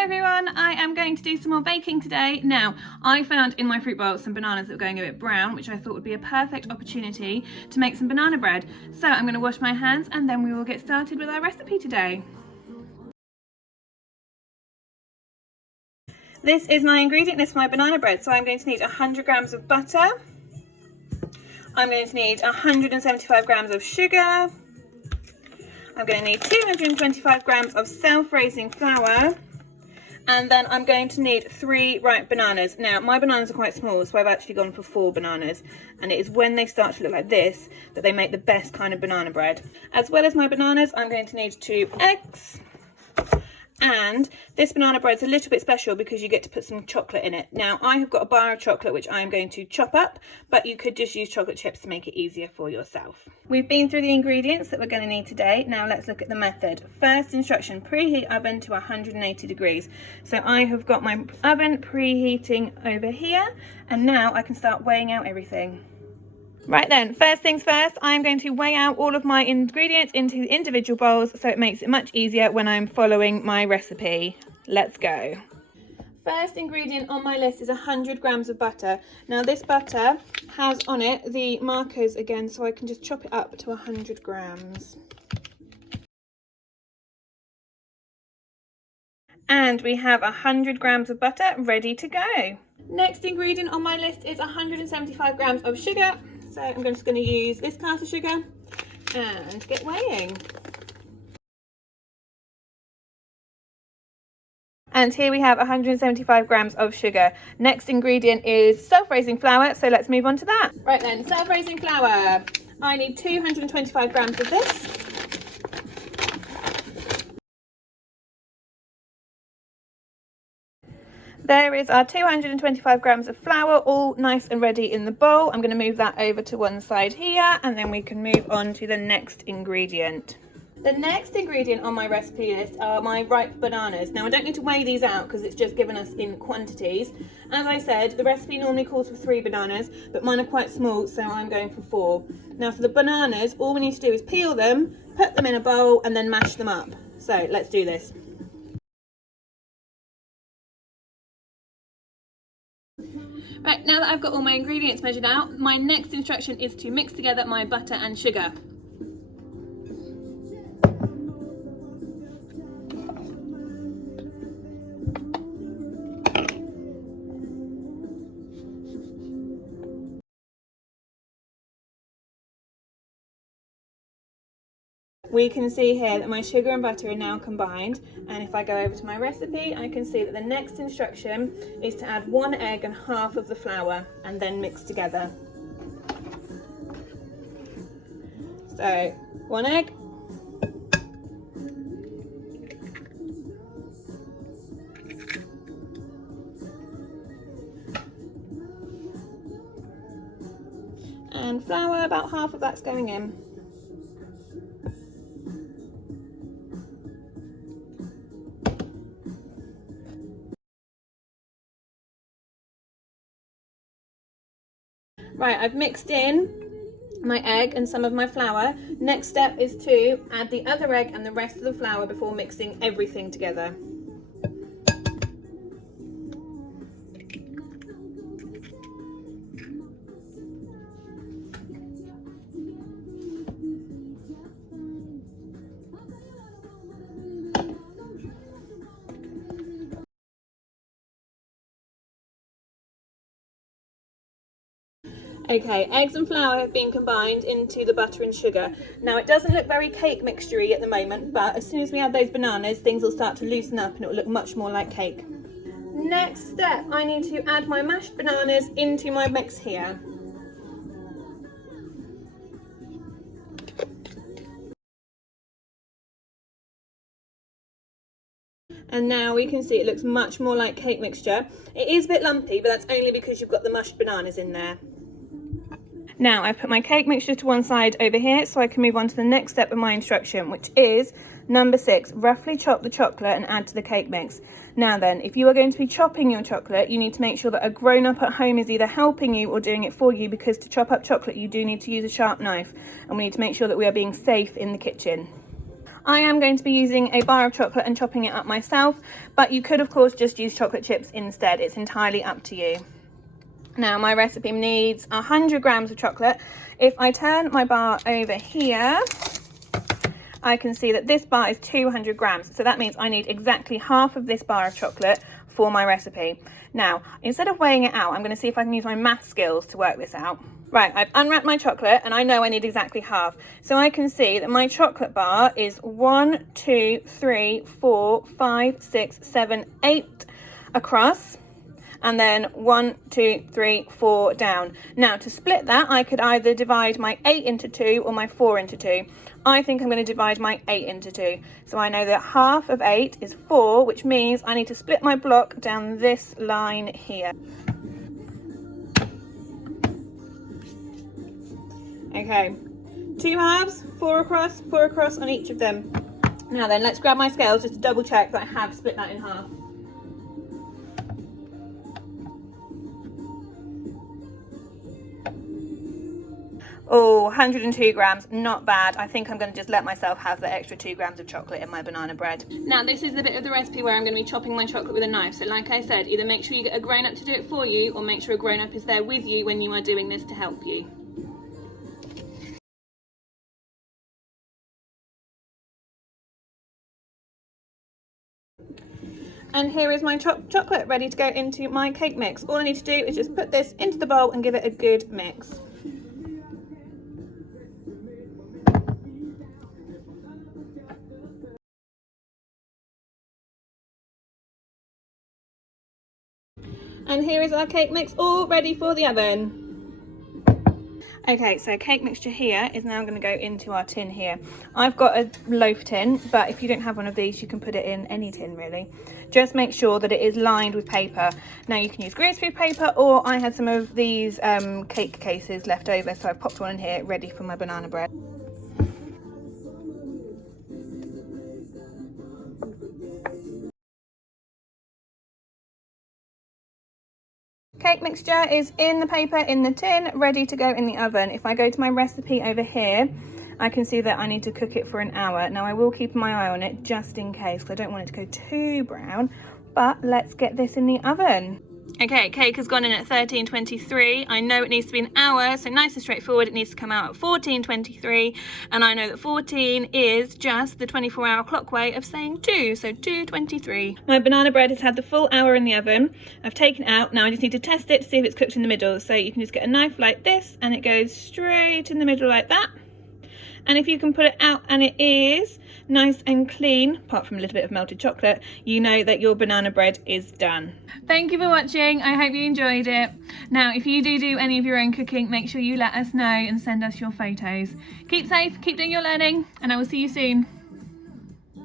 Hello everyone, I am going to do some more baking today. Now, I found in my fruit bowl some bananas that were going a bit brown, which I thought would be a perfect opportunity to make some banana bread. So I'm going to wash my hands and then we will get started with our recipe today. This is my ingredient list for my banana bread. So I'm going to need 100 grams of butter. I'm going to need 175 grams of sugar. I'm going to need 225 grams of self-raising flour. And then I'm going to need 3 ripe bananas. Now, my bananas are quite small, so I've actually gone for 4 bananas. And it is when they start to look like this that they make the best kind of banana bread. As well as my bananas, I'm going to need 2 eggs. And this banana bread's a little bit special because you get to put some chocolate in it. Now, I have got a bar of chocolate which I am going to chop up, but you could just use chocolate chips to make it easier for yourself. We've been through the ingredients that we're going to need today. Now let's look at the method. First instruction, preheat oven to 180 degrees. So I have got my oven preheating over here, and now I can start weighing out everything. Right then, first things first, I'm going to weigh out all of my ingredients into individual bowls so it makes it much easier when I'm following my recipe. Let's go. First ingredient on my list is 100 grams of butter. Now this butter has on it the markers again, so I can just chop it up to 100 grams. And we have 100 grams of butter ready to go. Next ingredient on my list is 175 grams of sugar. So I'm just going to use this glass of sugar and get weighing. And here we have 175 grams of sugar. Next ingredient is self-raising flour, so let's move on to that. Right then, self-raising flour. I need 225 grams of this. There is our 225 grams of flour, all nice and ready in the bowl. I'm going to move that over to one side here, and then we can move on to the next ingredient. The next ingredient on my recipe list are my ripe bananas. Now I don't need to weigh these out because it's just given us in quantities. As I said, the recipe normally calls for 3 bananas, but mine are quite small, so I'm going for 4. Now for the bananas, all we need to do is peel them, put them in a bowl, and then mash them up. So let's do this. Right, now that I've got all my ingredients measured out, my next instruction is to mix together my butter and sugar. We can see here that my sugar and butter are now combined, and if I go over to my recipe I can see that the next instruction is to add 1 egg and half of the flour and then mix together. So 1 egg, and flour, about half of that's going in. Right, I've mixed in my egg and some of my flour. Next step is to add the other egg and the rest of the flour before mixing everything together. Okay, eggs and flour have been combined into the butter and sugar. Now it doesn't look very cake mixture-y at the moment, but as soon as we add those bananas, things will start to loosen up and it will look much more like cake. Next step, I need to add my mashed bananas into my mix here. And now we can see it looks much more like cake mixture. It is a bit lumpy, but that's only because you've got the mashed bananas in there. Now I've put my cake mixture to one side over here so I can move on to the next step of my instruction, which is number 6, roughly chop the chocolate and add to the cake mix. Now then, if you are going to be chopping your chocolate, you need to make sure that a grown-up at home is either helping you or doing it for you, because to chop up chocolate you do need to use a sharp knife, and we need to make sure that we are being safe in the kitchen. I am going to be using a bar of chocolate and chopping it up myself, but you could of course just use chocolate chips instead. It's entirely up to you. Now my recipe needs 100 grams of chocolate. If I turn my bar over here, I can see that this bar is 200 grams. So that means I need exactly half of this bar of chocolate for my recipe. Now, instead of weighing it out, I'm going to see if I can use my math skills to work this out. Right, I've unwrapped my chocolate and I know I need exactly half. So I can see that my chocolate bar is 1, 2, 3, 4, 5, 6, 7, 8 across. And then 1, 2, 3, 4 down. Now to split that, I could either divide my 8 into 2 or my 4 into 2. I think I'm going to divide my 8 into 2. So I know that half of 8 is 4, which means I need to split my block down this line here. Okay, 2 halves, 4 across on each of them. Now then, let's grab my scales just to double check that I have split that in half. Oh, 102 grams, not bad. I think I'm going to just let myself have the extra 2 grams of chocolate in my banana bread. Now this is the bit of the recipe where I'm going to be chopping my chocolate with a knife. So like I said, either make sure you get a grown-up to do it for you, or make sure a grown-up is there with you when you are doing this to help you. And here is my chopped chocolate ready to go into my cake mix. All I need to do is just put this into the bowl and give it a good mix. And here is our cake mix all ready for the oven. Okay, so cake mixture here is now going to go into our tin here. I've got a loaf tin, but if you don't have one of these, you can put it in any tin really. Just make sure that it is lined with paper. Now you can use greaseproof paper, or I had some of these cake cases left over, so I've popped one in here ready for my banana bread. Cake mixture is in the paper in the tin, ready to go in the oven. If I go to my recipe over here, I can see that I need to cook it for an hour. Now I will keep my eye on it just in case, because I don't want it to go too brown, but let's get this in the oven. Okay, cake has gone in at 13:23. I know it needs to be an hour, so nice and straightforward. It needs to come out at 14:23, and I know that 14 is just the 24-hour clock way of saying 2, so 2:23. My banana bread has had the full hour in the oven. I've taken it out. Now I just need to test it to see if it's cooked in the middle. So you can just get a knife like this, and it goes straight in the middle like that. And if you can put it out and it is nice and clean, apart from a little bit of melted chocolate, you know that your banana bread is done. Thank you for watching. I hope you enjoyed it. Now, if you do any of your own cooking, make sure you let us know and send us your photos. Keep safe, keep doing your learning, and I will see you soon.